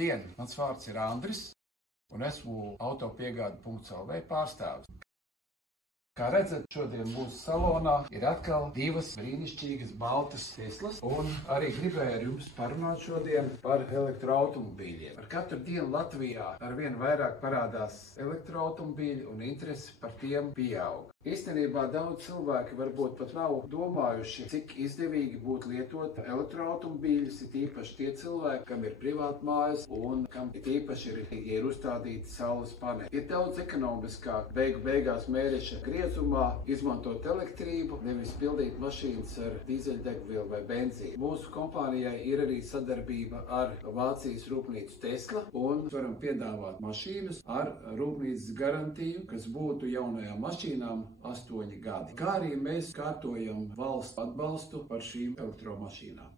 Labdien, mans vārds ir Andris, un esmu autopiegāde.lv pārstāvis. Kā redzat, šodien mūsu salonā ir atkal divas brīnišķīgas baltas Teslas, un arī gribēju ar jums parunāt šodien par elektroautomobīļiem. Ar katru dienu Latvijā arvien vairāk parādās elektroautomobīļi, un interese par tiem pieaug. Īstenībā daudz cilvēki varbūt pat nav domājuši, cik izdevīgi būtu lietot elektroautomobīļus, ir īpaši tie cilvēki, kam ir privāti mājas un kam ir īpaši ir uzstādīti saules paneļi. Ir daudz ekonomiskāk beigās mēreša griezumā izmantot elektrību, nevis pildīt mašīnas ar dīzeļdegvielu vai benzīnu. Mūsu kompānijai ir arī sadarbība ar Vācijas rūpnīcu Tesla, un varam piedāvāt mašīnas ar rūpnīcas garantiju, kas būtu jaunajām mašīnām 8 gadi. Kā arī mēs kārtojam valsts atbalstu par šīm elektromašīnām.